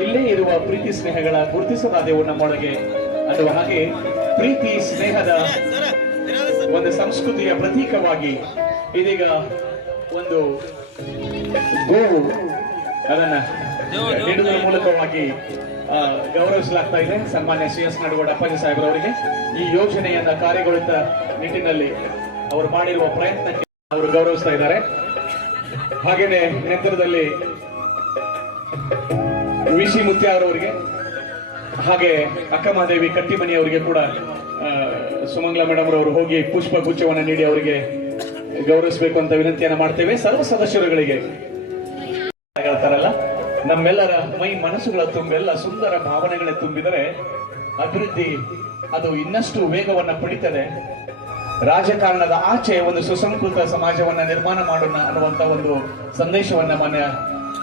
ಇಲ್ಲೇ ಇರುವ ಪ್ರೀತಿ ಸ್ನೇಹಗಳ ಗುರುತಿಸಲಾದೆವು ನಮ್ಮೊಳಗೆ ಅನ್ನುವ ಹಾಗೆ ಪ್ರೀತಿ, ಸ್ನೇಹದ ಒಂದು ಸಂಸ್ಕೃತಿಯ ಪ್ರತೀಕವಾಗಿ ಇದೀಗ ಒಂದು ಗೋವು ಅದನ್ನ ನೀಡುವುದರ ಮೂಲಕವಾಗಿ ಗೌರವಿಸಲಾಗ್ತಾ ಇದೆ. ಸನ್ಮಾನ್ಯ ಸಿ ಎಸ್ ನಡುಗೋಡ ಅಪ್ಪಾಜಿ ಸಾಹೇಬ್ರವರಿಗೆ ಈ ಯೋಜನೆಯನ್ನ ಕಾರ್ಯಗೊಳಿತ ನಿಟ್ಟಿನಲ್ಲಿ ಅವರು ಮಾಡಿರುವ ಪ್ರಯತ್ನಕ್ಕೆ ಅವರು ಗೌರವಿಸ್ತಾ ಇದ್ದಾರೆ. ಹಾಗೇನೆ ನಂತರದಲ್ಲಿ ವಿ ಸಿ ಮುತ್ಯಾರವರಿಗೆ ಹಾಗೆ ಅಕ್ಕಮಹಾದೇವಿ ಕಟ್ಟಿಮನಿ ಅವರಿಗೆ ಕೂಡ ಸುಮಂಗ್ಲಾ ಮೇಡಮ್ ಅವರು ಹೋಗಿ ಪುಷ್ಪ ಗುಚ್ಛವನ್ನು ನೀಡಿ ಅವರಿಗೆ ಗೌರವಿಸಬೇಕು ಅಂತ ವಿನಂತಿಯನ್ನ ಮಾಡ್ತೇವೆ. ಸರ್ವ ಸದಸ್ಯರುಗಳಿಗೆ ಹೇಳ್ತಾರಲ್ಲ, ನಮ್ಮೆಲ್ಲರ ಮೈ ಮನಸ್ಸುಗಳ ತುಂಬೆಲ್ಲ ಸುಂದರ ಭಾವನೆಗಳೇ ತುಂಬಿದರೆ ಅಭಿವೃದ್ಧಿ ಅದು ಇನ್ನಷ್ಟು ವೇಗವನ್ನ ಪಡಿತದೆ. ರಾಜಕಾರಣದ ಆಚೆ ಒಂದು ಸುಸಂಸ್ಕೃತ ಸಮಾಜವನ್ನ ನಿರ್ಮಾಣ ಮಾಡೋಣ ಅನ್ನುವಂತ ಒಂದು ಸಂದೇಶವನ್ನ ಮಾನ್ಯ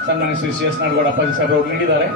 ಸನ್ಮಾನ್ಯ ಶ್ರೀ ಸಿ ಎಸ್ ನಾಡಗೌಡ ಅಪ್ಪಾಜಿ ಸಾಹೇಬ್ ಅವರು ನೀಡಿದ್ದಾರೆ.